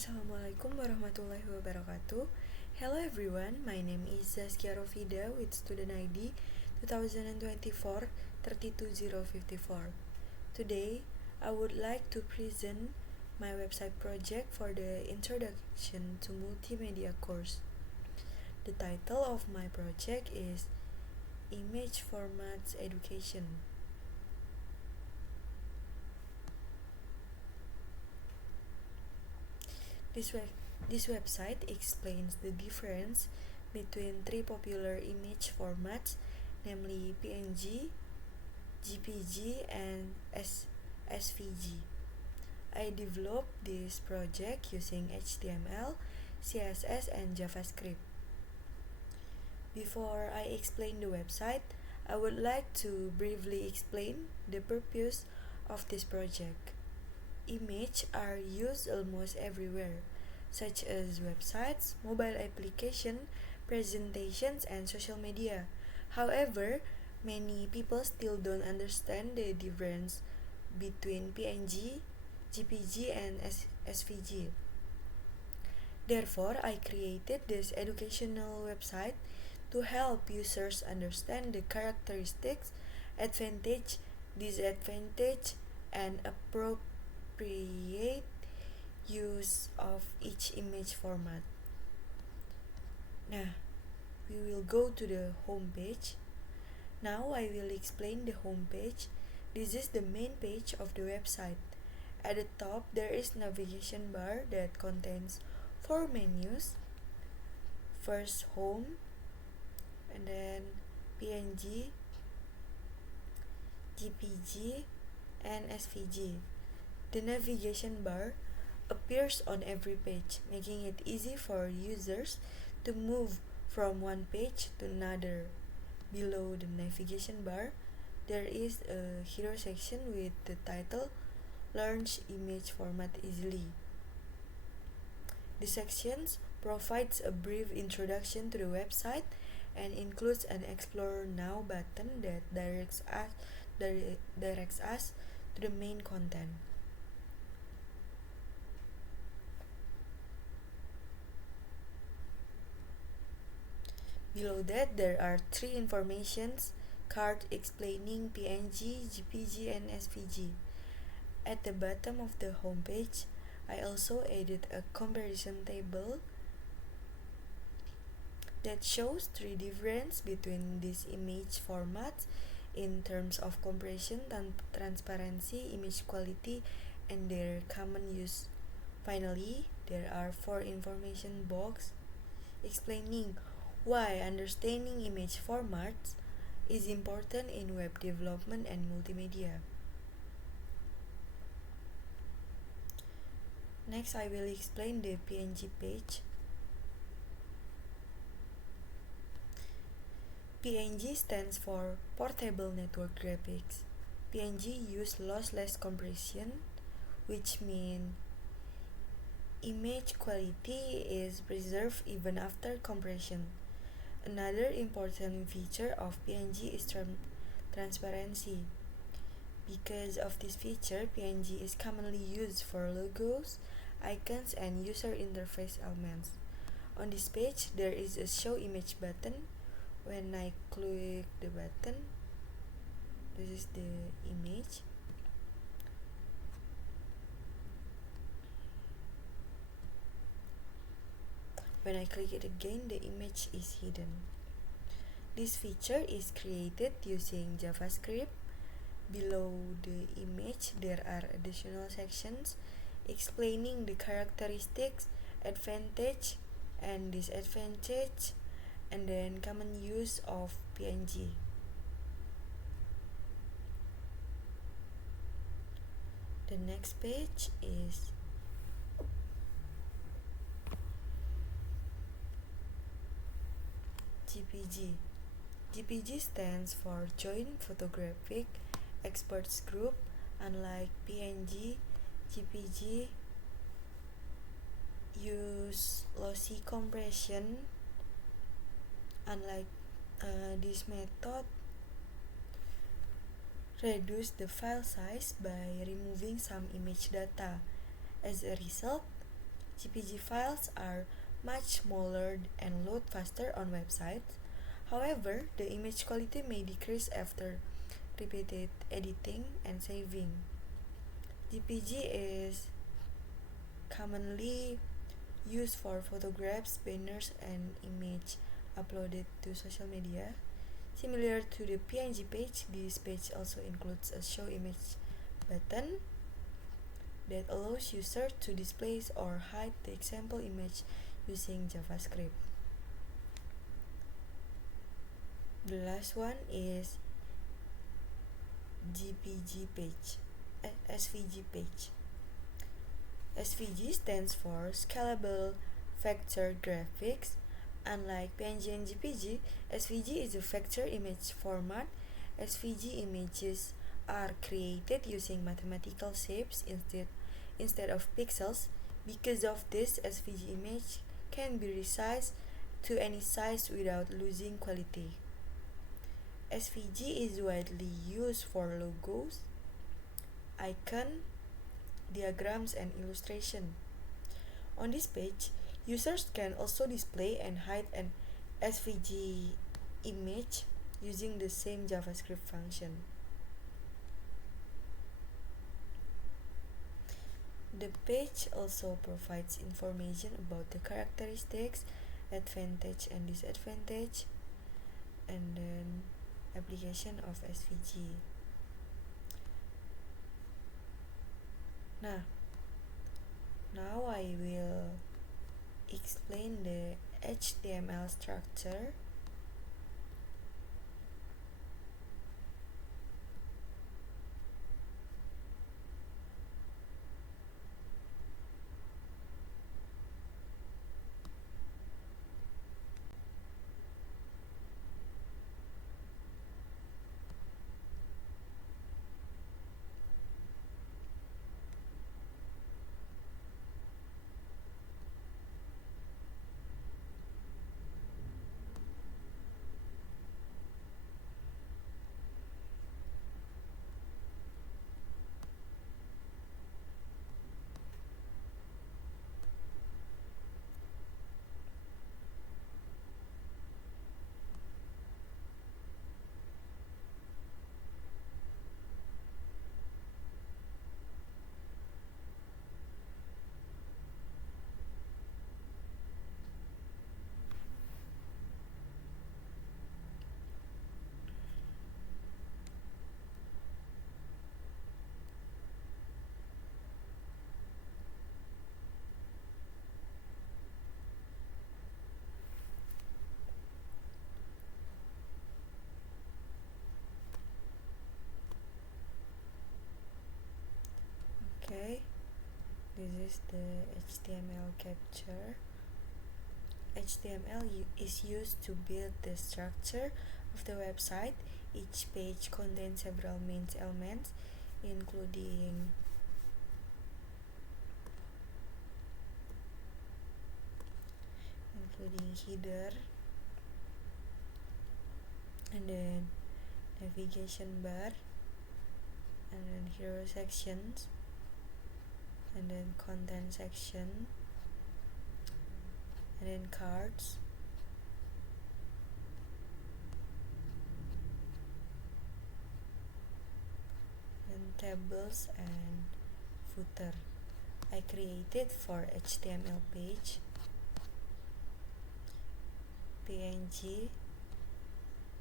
Assalamualaikum warahmatullahi wabarakatuh. Hello everyone, my name is Zaskia Rofida with student ID 2024 32054. Today, I would like to present my website project for the Introduction to Multimedia course. The title of my project is Image Formats Education. This website explains the difference between three popular image formats, namely PNG, JPG, and SVG. I developed this project using HTML, CSS, and JavaScript. Before I explain the website, I would like to briefly explain the purpose of this project. Images are used almost everywhere, such as websites, mobile applications, presentations, and social media. However, many people still don't understand the difference between PNG, JPG, and SVG. Therefore, I created this educational website to help users understand the characteristics, advantage, disadvantage, and appropriate use of each image format. Now, we will go to the home page. Now I will explain the home page. This is the main page of the website. At the top, there is navigation bar that contains 4 menus. First, home, and then PNG, JPG, and SVG. The navigation bar appears on every page, making it easy for users to move from one page to another. Below the navigation bar, there is a hero section with the title Learn Image Format Easily. The sections provides a brief introduction to the website and includes an Explore Now button that directs us to the main content. Below that, there are 3 informations cards explaining PNG, JPG, and SVG. At the bottom of the homepage, I also added a comparison table that shows 3 differences between these image formats in terms of compression, transparency, image quality, and their common use. Finally, there are 4 information boxes explaining why understanding image formats is important in web development and multimedia. Next, I will explain the PNG page. PNG stands for Portable Network Graphics. PNG use lossless compression, which means image quality is preserved even after compression. Another important feature of PNG is transparency. Because of this feature, PNG is commonly used for logos, icons, and user interface elements. On this page, there is a Show Image button. When I click the button, this is the image. When I click it again, the image is hidden. This feature is created using JavaScript. Below the image, there are additional sections explaining the characteristics, advantage, and disadvantage, and then common use of PNG. The next page is JPG. JPG stands for Joint Photographic Experts Group. Unlike PNG, JPG use lossy compression. Unlike this method reduce the file size by removing some image data. As a result, JPG files are much smaller and load faster on websites. However, the image quality may decrease after repeated editing and saving. JPG is commonly used for photographs, banners, and image uploaded to social media. Similar to the PNG page, this page also includes a show image button that allows users to display or hide the example image using JavaScript. The last one is GPG page, SVG page. SVG stands for Scalable Vector Graphics. Unlike PNG and JPG, SVG is a vector image format. SVG images are created using mathematical shapes instead of pixels. Because of this, SVG image can be resized to any size without losing quality. SVG is widely used for logos, icons, diagrams, and illustration. On this page, users can also display and hide an SVG image using the same JavaScript function. The page also provides information about the characteristics, advantage and disadvantage, and then application of SVG. Now I will explain the HTML structure. Okay, this is the HTML capture. HTML is used to build the structure of the website. Each page contains several main elements, including header, and then navigation bar, and then hero sections, and then content section, and then cards, and tables and footer. I created for HTML page, PNG,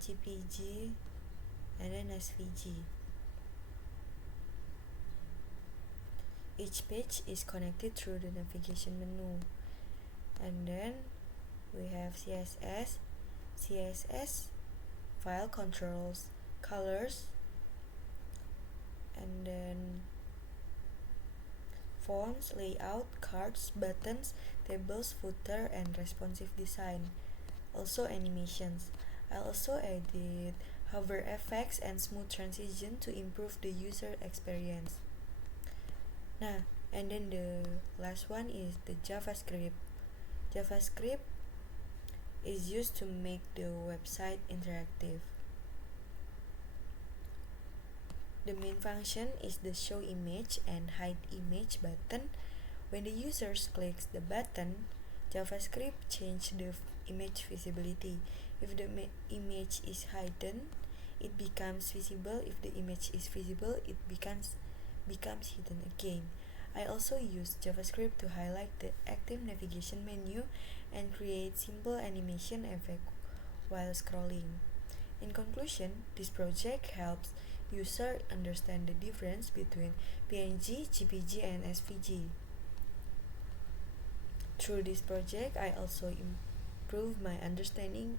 JPG, and then SVG. Each page is connected through the navigation menu. And then we have CSS. CSS file controls colors, and then fonts, layout, cards, buttons, tables, footer, and responsive design. Also animations. I also added hover effects and smooth transition to improve the user experience. Nah, and then the last one is the JavaScript. JavaScript is used to make the website interactive. The main function is the show image and hide image button. When the user clicks the button, JavaScript changes the image visibility. If the image is hidden, it becomes visible. If the image is visible, it becomes hidden again. I also use JavaScript to highlight the active navigation menu and create simple animation effect while scrolling. In conclusion, this project helps users understand the difference between PNG, JPG, and SVG. Through this project, I also improved my understanding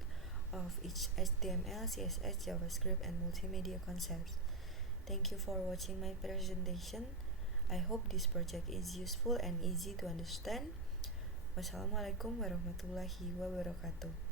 of each HTML, CSS, JavaScript, and multimedia concepts. Thank you for watching my presentation. I hope this project is useful and easy to understand. Wassalamualaikum warahmatullahi wabarakatuh.